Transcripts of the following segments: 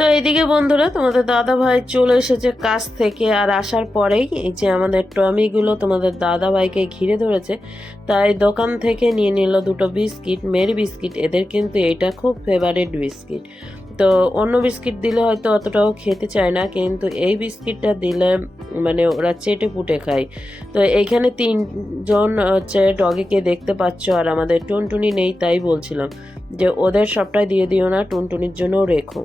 তো এইদিকে বন্ধুরা তোমাদের দাদা ভাই চলে এসেছে কাজ থেকে, আর আসার পরেই এই যে আমাদের টমিগুলো তোমাদের দাদা ভাইকে ঘিরে ধরেছে, তাই দোকান থেকে নিয়ে নিল দুটো বিস্কিট, মেরি বিস্কিট। এদের কিন্তু এটা খুব ফেভারিট বিস্কিট। তো অন্য বিস্কিট দিলে হয়তো অতটাও খেতে চায় না, কিন্তু এই বিস্কিটটা দিলে মানে ওরা চেটে পুটে খায়। তো এইখানে তিনজন হচ্ছে ডগিকে দেখতে পাচ্ছ, আর আমাদের টুনটুনি নেই, তাই বলছিলাম যে ওদের সবটাই দিয়ে দিও না, টুনটুনির জন্যও রেখো।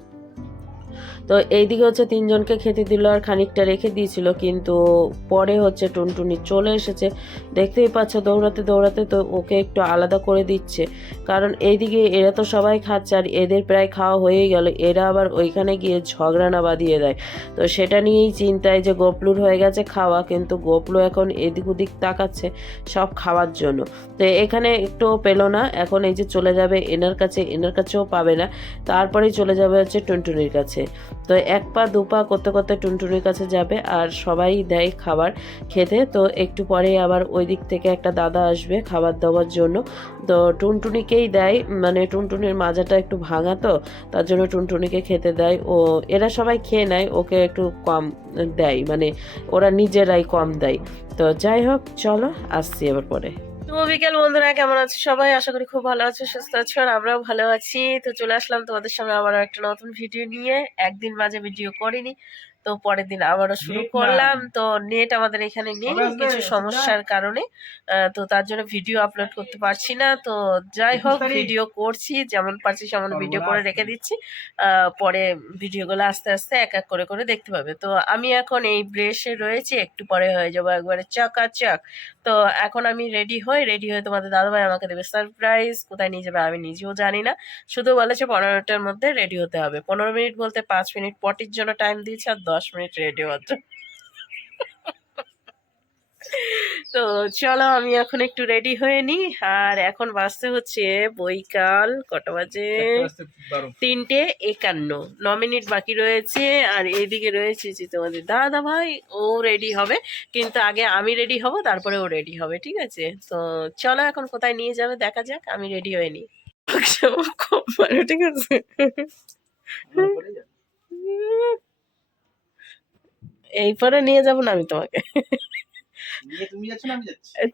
তো এইদিকে হচ্ছে তিনজনকে খেতে দিল আর খানিকটা রেখে দিয়েছিল, কিন্তু পরে হচ্ছে টুনটুনি চলে এসেছে, দেখতেই পাচ্ছ দৌড়াতে দৌড়াতে। তো ওকে একটু আলাদা করে দিচ্ছে, কারণ এইদিকে এরা তো সবাই খাচ্ছে আর এদের প্রায় খাওয়া হয়েই গেল, এরা আবার ওইখানে গিয়ে ঝগড়া না বাঁধিয়ে দেয়। তো সেটা নিয়েই চিন্তায় যে গোপলুর হয়ে গেছে খাওয়া, কিন্তু গোপলু এখন এদিক ওদিক তাকাচ্ছে সব খাওয়ার জন্য। তো এখানে একটুও পেলো না, এখন এই যে চলে যাবে এনার কাছে, এনার কাছেও পাবে না, তারপরেই চলে যাবে হচ্ছে টুনটুনির কাছে। তো এক পা দু পা করতে করতে টুনটুনির কাছে যাবে, আর সবাই দেয় খাবার খেতে। তো একটু পরে আবার ওই দিক থেকে একটা দাদা আসবে খাবার দেওয়ার জন্য, তো টুনটুনিকেই দেয়, মানে টুনটুনির মাজাটা একটু ভাঙা, তো তার জন্য টুনটুনিকে খেতে দেয়। ও এরা সবাই খেয়ে নেয়, ওকে একটু কম দেয়, মানে ওরা নিজেরাই কম দেয়। তো যাই হোক, চলো আসছি এবার পরে। শুভ বিকেল বন্ধুরা, কেমন আছো সবাই? আশা করি খুব ভালো আছো, সুস্থ আছো, আর আমরাও ভালো আছি। তো চলে আসলাম তোমাদের সামনে আবারও একটা নতুন ভিডিও নিয়ে। একদিন মাঝে ভিডিও করিনি, তো পরের দিন আবারও শুরু করলাম। তো নেট আমাদের এখানে নেই কিছু সমস্যার কারণে, তো তার জন্য ভিডিও আপলোড করতে পারছি না। তো যাই হোক, ভিডিও করছি, যেমন পারছি সেমন ভিডিও করে রেখে দিচ্ছি। পরে ভিডিওগুলো আস্তে আস্তে এক এক করে করে দেখতে পাবে। তো আমি এখন এই ব্রেশে রয়েছি, একটু পরে হয়ে যাবো একবারে চকাচক। তো এখন আমি রেডি হয়ে তোমাদের দাদাভাই আমাকে দেবে সারপ্রাইজ। কোথায় নিয়ে যাবে আমি নিজেও জানি না, শুধু বলেছে 15 মিনিটের মধ্যে রেডি হতে হবে। 15 মিনিট বলতে 5 মিনিট পটির জন্য টাইম দিয়েছে, আর 10 মিনিট রেডি হওয়ার জন্য। তো চলো আমি এখন একটু রেডি হয়ে নি। আর এখন বাজতে হচ্ছে বৈকাল কটা বাজে, 3:51, 9 মিনিট বাকি রয়েছে। আর এইদিকে রয়েছে যে তোমাদের দাদা ভাই, ও রেডি হবে, কিন্তু আগে আমি রেডি হব, তারপরে ও রেডি হবে, ঠিক আছে? তো চলো এখন কোথায় নিয়ে যাবে দেখা যাক, আমি রেডি হয়ে নি। ঠিক আছে, এই পরে নিয়ে যাবো না আমি তোমাকে।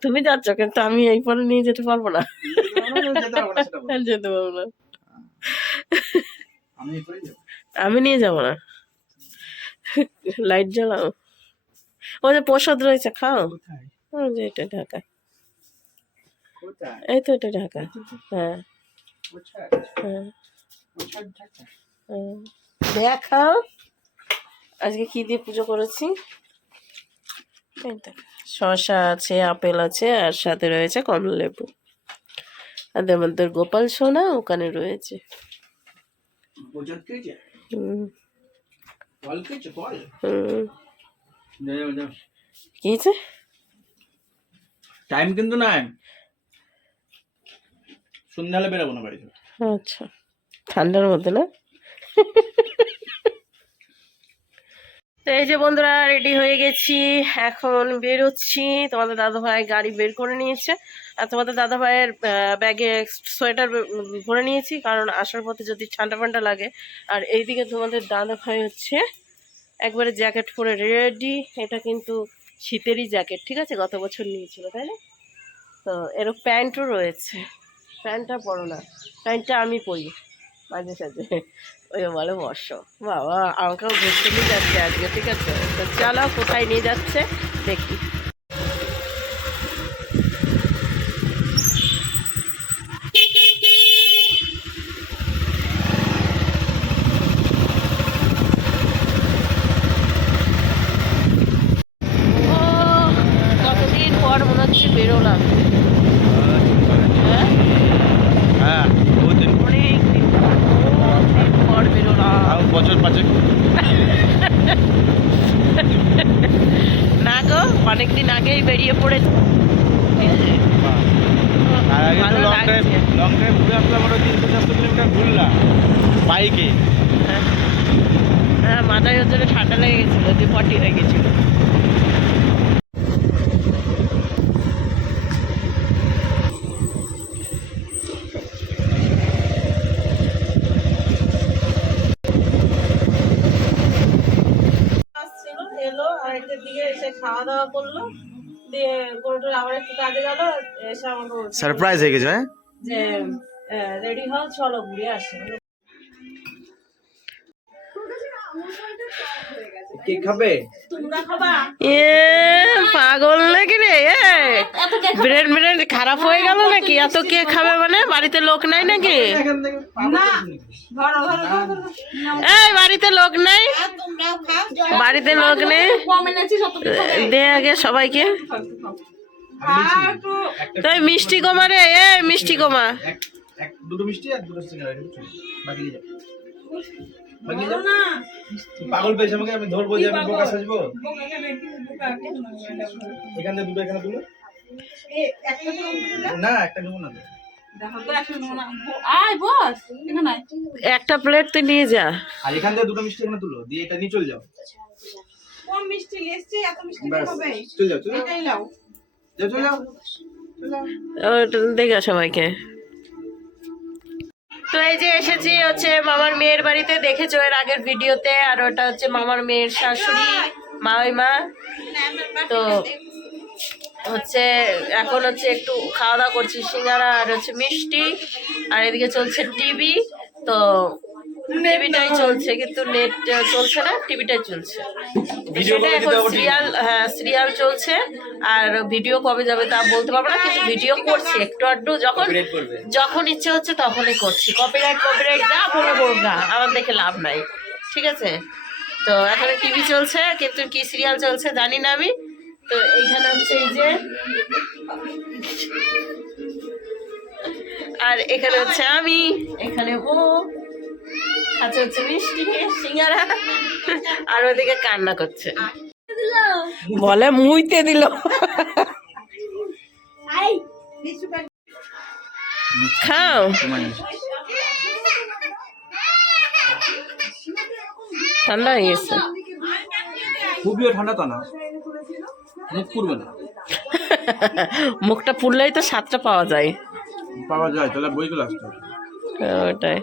তুমি যাচ্ছ, কিন্তু আমি এই পরে নিয়ে যেতে পারবো না, যেতে পারবো না, আমি নিয়ে যাবো না। লাইট জ্বালাও, ওই যে প্রসাদ রয়েছে, খাও। ওই যে এটা ঢাকা, এই তো এটা ঢাকা। হ্যাঁ হ্যাঁ হ্যাঁ, দেখাও আজকে কি দিয়ে পুজো করেছি। শসা আছে, আপেল আছে, আর সাথে রয়েছে কমলা লেবু। আর আমাদের গোপাল সোনা ওখানে রয়েছে। টাইম কিন্তু নাই, সন্ধ্যাবেলা বেরোবো না বাড়ি থেকে। আচ্ছা, ঠান্ডার মধ্যে না। তো এই যে বন্ধুরা রেডি হয়ে গেছি, এখন বেরোচ্ছি। তোমাদের দাদা ভাই গাড়ি বের করে নিয়েছে, আর তোমাদের দাদা ভাইয়ের ব্যাগে সোয়েটার ভরে নিয়েছি, কারণ আসার পথে যদি ঠান্ডা ফান্ডা লাগে। আর এইদিকে তোমাদের দাদা ভাই হচ্ছে একবারে জ্যাকেট পরে রেডি। এটা কিন্তু শীতেরই জ্যাকেট, ঠিক আছে, গত বছর নিয়েছিল, তাই না? তো এরও প্যান্টও রয়েছে, প্যান্টটা পরো না, প্যান্টটা আমি পরি মাঝে সাঝে। ওই বলে বর্ষ, বাবা আমাকেও ঘুরতে নিয়ে যাচ্ছে আজকে, ঠিক আছে? তো চলো কোথায় নিয়ে যাচ্ছে দেখি। ও কতদিন পর মনে হচ্ছে বেরোলাম। হ্যাঁ হ্যাঁ, অনেক দিন পর বেরোলাম। বছর পাঁচেক না গো, অনেকদিন আগেই বেরিয়ে পড়েছি। আর আগে তো ভালো লং ড্রাইভ ঘুরে আসলাম, ওটা 300-400 কিলোমিটার ঘুরলাম বাইকে। হ্যাঁ, মাথায় ওর জন্য ঠান্ডা লেগে গেছিল, যে পটি লেগেছিল। খাওয়া দাওয়া করলো, দিয়ে গরুটার আবার একটু কাজে গেল, এসে আমাকে বলছে সারপ্রাইজ হয়ে গেছে হ্যাঁ যে রেডি হও, চলো ঘুরে আসি। কে খাবে? তোমরা খাবা? পাগল নাকি রে? ব্রেন ব্রেন খারাপ হয়ে গেল নাকি? এত কে খাবে মানে? বাড়িতে লোক নাই নাকি? এই বাড়িতে লোক নাই, বাড়িতে লোক নেই, দে আগে সবাইকে। তাই মিষ্টি কমা রে, এ মিষ্টি কমা। দুটো মিষ্টি আর দুটো সিঙ্গারা, বাকি নিয়ে যাও। পাগল পেয়েছে আমাকে, আমি ধরবো যে আমি বোকা সাজবো। এখান থেকে দুটো, এখানে দুটো না, একটা নেবো না। একটা প্লেট তুই নিয়ে যা, আর এখান থেকে দুটো মিষ্টি এখানে তুলো, দিয়ে এটা নিয়ে চলে যাও। কম মিষ্টি এসছে, এত মিষ্টি ব্যাস, হবে? চলে যাও, চলে যাও, এটাই নাও। চলে যাও, চলে যাও। দেখা সবাইকে। তো এই যে এসেছি হচ্ছে মামার মেয়ের বাড়িতে, দেখেছো এর আগের ভিডিওতে, আর ওটা হচ্ছে মামার মেয়ের শাশুড়ি মাইমা। তো হচ্ছে এখন হচ্ছে একটু খাওয়া দাওয়া করছি, সিঙ্গারা আর হচ্ছে মিষ্টি, আর এদিকে চলছে টিভি। তো টিভিটাই চলছে, কিন্তু নেট চলছে না, টিভিটাই চলছে। সেটা এখন সিরিয়াল, হ্যাঁ সিরিয়াল চলছে। আর ভিডিও কবে যাবে তা বলতে পারবো না, কিন্তু ভিডিও করছি একটু আধটু, যখন ইচ্ছে হচ্ছে তখনই করছি। কপিরাইট যা বলে বলগা, আমার দেখে লাভ নাই, ঠিক আছে? তো এখন টিভি চলছে, কিন্তু কি সিরিয়াল চলছে জানি না আমি। তো এইখানে হচ্ছে এই যে, আর এখানে হচ্ছে আমি, এখানে ও খাচ্ছে হচ্ছে মিষ্টি সিঙ্গারা, আর ওদিকে কান্না করছে, বলে মুইতে দিল। খাও, ঠান্ডা হয়ে গেছে। খুবই ঠান্ডা তো না, মুখ পুড়বে না। মুখটা পুড়লেই তো স্বাদটা পাওয়া যায়, পাওয়া যায়, তাহলে বইগুলো আসতে হবে। ওটাই।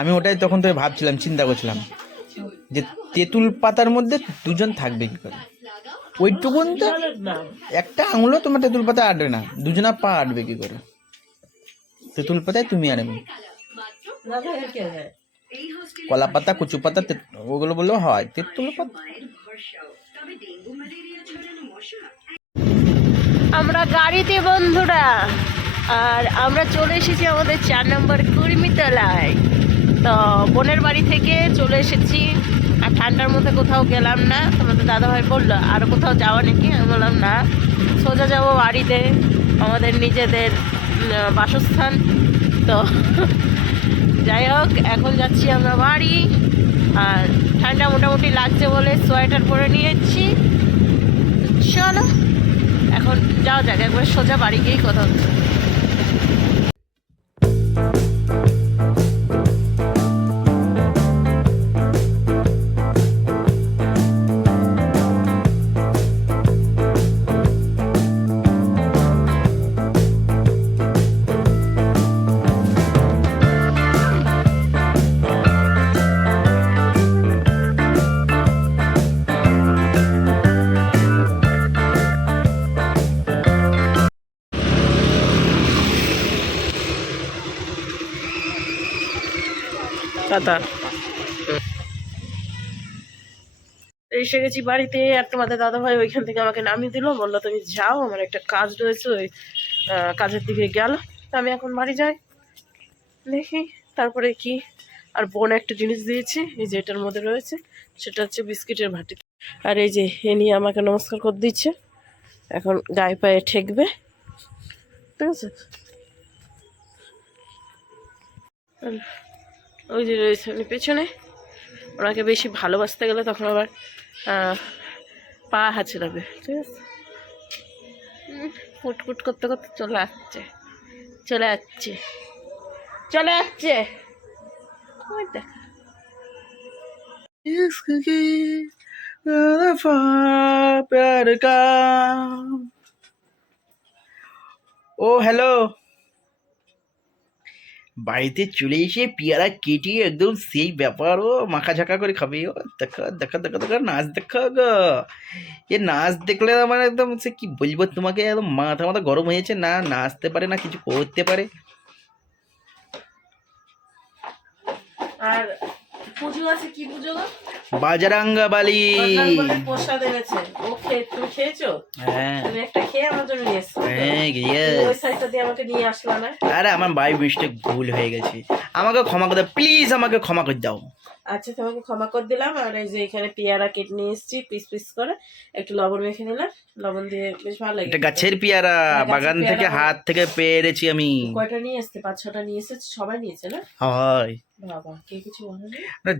আমি ওটাই তখন তো ভাবছিলাম, চিন্তা করছিলাম যে তেঁতুল পাতার মধ্যে দুজন থাকবে কি করে। ওইটুকুন তো একটা আঙুলও তোমার তেঁতুল পাতা আটবে না, দুজনা পা আটবে কি করে তেঁতুল পাতায়? তুমি আর আমি, কলা পাতা, কচু পাতা, ওগুলো বললেও হয়, তেঁতুল পাতা। আমরা গাড়িতে বন্ধুরা, আর আমরা চলে এসেছি আমাদের 4 নম্বর কুর্মিতলায়। তো বোনের বাড়ি থেকে চলে এসেছি, আর ঠান্ডার মধ্যে কোথাও গেলাম না। তোমাদের দাদাভাই বললো আরও কোথাও যাওয়া নাকি, আমি বললাম না, সোজা যাবো বাড়িতে, আমাদের নিজেদের বাসস্থান। তো যাই হোক, এখন যাচ্ছি আমরা বাড়ি, আর ঠান্ডা মোটামুটি লাগছে বলে সোয়েটার পরে নিয়েছি। চলো এখন যাওয়া যাক, একবার সোজা বাড়ি গিয়েই কথা হচ্ছে। টাটা। এসে গেছি বাড়িতে, আর তোমাদের দাদাভাই ওইখান থেকে আমাকে নামিয়ে দিল, বললো তুমি যাও, আমার একটা কাজ রয়েছে, ওই কাজের দিকে গেল। তো আমি এখন বাড়ি যাই, দেখি তারপরে কি। আর বোন একটা জিনিস দিয়েছে, এই যে এটার মধ্যে রয়েছে, সেটা হচ্ছে বিস্কিটের ভাটি। আর এই যে এ নিয়ে আমাকে নমস্কার করে দিচ্ছে, এখন গায়ে পায়ে ঠেকবে, ঠিক আছে? ওই যে রয়েছে পেছনে, ওনাকে বেশি ভালোবাসতে গেলে তখন আবার পা হাঁচড়াবে, ঠিক আছে? ফুটফুট করতে করতে চলে আসছে চলে যাচ্ছে চলে যাচ্ছে ওই দেখা प्यार का ও হ্যালো, বাড়িতে চলে এসে পেয়ারা কেটে একদম সেই ব্যাপার, ও মাখা ঝাঁকা করে খাবে। ও দেখো দেখো দেখো দেখো নাচ দেখো গো, এ নাচ দেখলে আমার একদম সে কি বলবো তোমাকে, একদম মাথা মাথা গরম হয়েছে, না নাচতে পারে না কিছু করতে পারে। আর পুজো আছে কি পুজো গো বাজরাঙ্গা বালি। প্রসাদ এনেছে ও তুমি খেয়েছো হ্যাঁ তুমি একটা খেয়ে আমার জন্য নিয়ে এসছো হ্যাঁ ওই সাইডটা দিয়ে আমাকে নিয়ে আসলা না আরে আমার বাই মিস্টেক ভুল হয়ে গেছে, আমাকে ক্ষমা করে দাও প্লিজ, আমাকে ক্ষমা করে দাও। আচ্ছা তোমাকে ক্ষমা করে দিলাম। আর এই যে এখানে পেয়ারা কেটে নিয়ে এসেছি পিস পিস করে, একটু লবণ মেখে নিলাম, লবণ দিয়ে বেশ ভালো লাগে। এটা গাছের পেয়ারা, গাছের বাগান থেকে পেয়ারা। হাত থেকে পেরেছি আমি। কয়টা নিয়ে এসছে? 5-6টা নিয়ে এসেছে, সবাই নিয়েছে না? হয় বাবা কে কিছু বলেনি?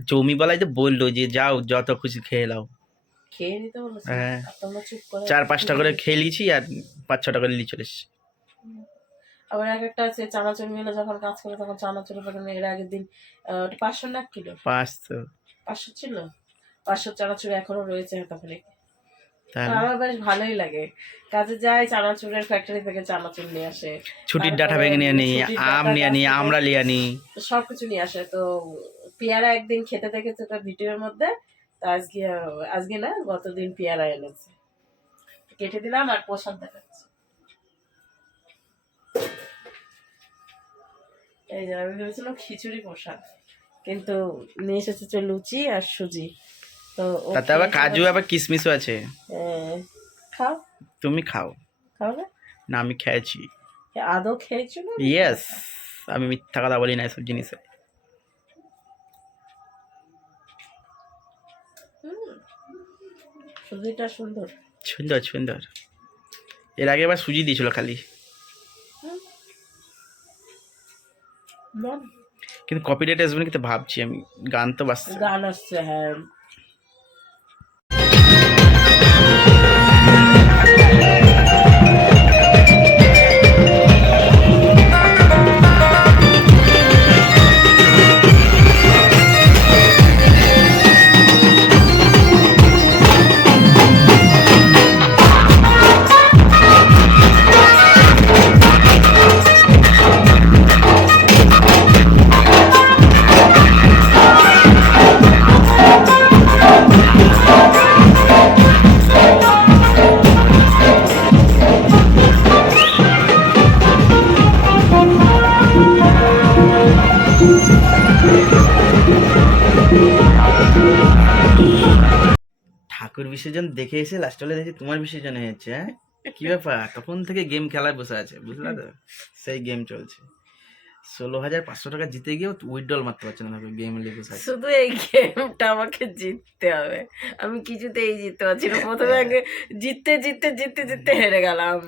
জমি বলাই তো বললো যে যাও যত খুশি খেয়ে নাও। খেয়ে নিতে বলেছে হ্যাঁ। আর তোমরা চুপ করে 4-5টা করে খেয়ে নিয়েছি আর 5-6টা করে নিয়ে চলে এসেছি। আবার এক একটা আছে চানাচুর মিলে যখন কাজ করে তখন চানাচুর পাঠানো, এর আগের দিন 500 না কিলো 500 500 ছিল, 500 চানাচুর এখনো রয়েছে তারপরে। তাহলে আমার বেশ ভালোই লাগে, কাজে যায় চানাচুরের ফ্যাক্টরি থেকে চানাচুর নিয়ে আসে, ছুটির ডাটা ভেঙে নিয়ে নি, ছুটির আম ডাটা নিয়ে নি, গাছ থেকে আমরা নিয়ে নি। সবকিছু নিয়ে আসে। তো পেয়ারা একদিন খেতে দেখেছে একটা ভিডিওর মধ্যে, তো আজকে না গতদিন পেয়ারা এনেছে, কেটে দিলাম আর প্রসাদ দেখাচ্ছি। এই যে আমি ভেবেছিলাম খিচুড়ি প্রসাদ, কিন্তু নিয়ে এসেছে হচ্ছে লুচি আর সুজি। তো ও তাতে আবার খেয়েছে কাজু আবার কিশমিশও আছে। খাও তুমি খাও খাও না? না? আমি খেয়েছি। আদৌ খেয়েছো না? ইয়েস, আমি মিথ্যা কথা বলি না এসব জিনিসে। সুজিটা সুন্দর। সুন্দর সুন্দর। এর আগে আবার সুজি দিয়েছিল খালি, কিন্তু কপিরাইট আসবে না কিন্তু ভাবছি আমি, গান তো বাজছে। গান আসছে হ্যাঁ। ঠাকুর বিসর্জন দেখে এসে লাস্ট হলে দেখছি তোমার বিসর্জন হয়েছে। হ্যাঁ কি ব্যাপার? তখন থেকে গেম খেলায় বসে আছে, বুঝলা তো? সেই গেম চলছে। 16,500 টাকা জিতে গিয়েও উইথড্রল মারতে পারছে না, গেম লিখে বসে আছে। শুধু এই গেমটা আমাকে জিততে হবে, আমি কিছুতেই জিততে পারছি না। প্রথমে আগে জিততে জিততে জিততে জিততে হেরে গেলাম।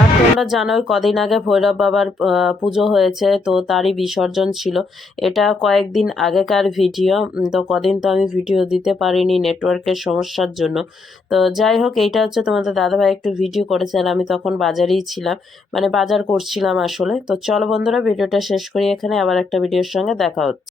আর তোমরা জানোই কদিন আগে ভৈরব বাবার পুজো হয়েছে, তো তারই বিসর্জন ছিল। এটা কয়েকদিন আগেকার ভিডিও, তো কদিন তো আমি ভিডিও দিতে পারিনি নেটওয়ার্কের সমস্যার জন্য। তো যাই হোক, এইটা হচ্ছে তোমাদের দাদাভাই একটু ভিডিও করেছে আর আমি তখন বাজারেই ছিলাম, মানে বাজার করছিলাম আসলে। তো চলো বন্ধুরা ভিডিওটা শেষ করি এখানে, আবার একটা ভিডিওর সঙ্গে দেখা হচ্ছে।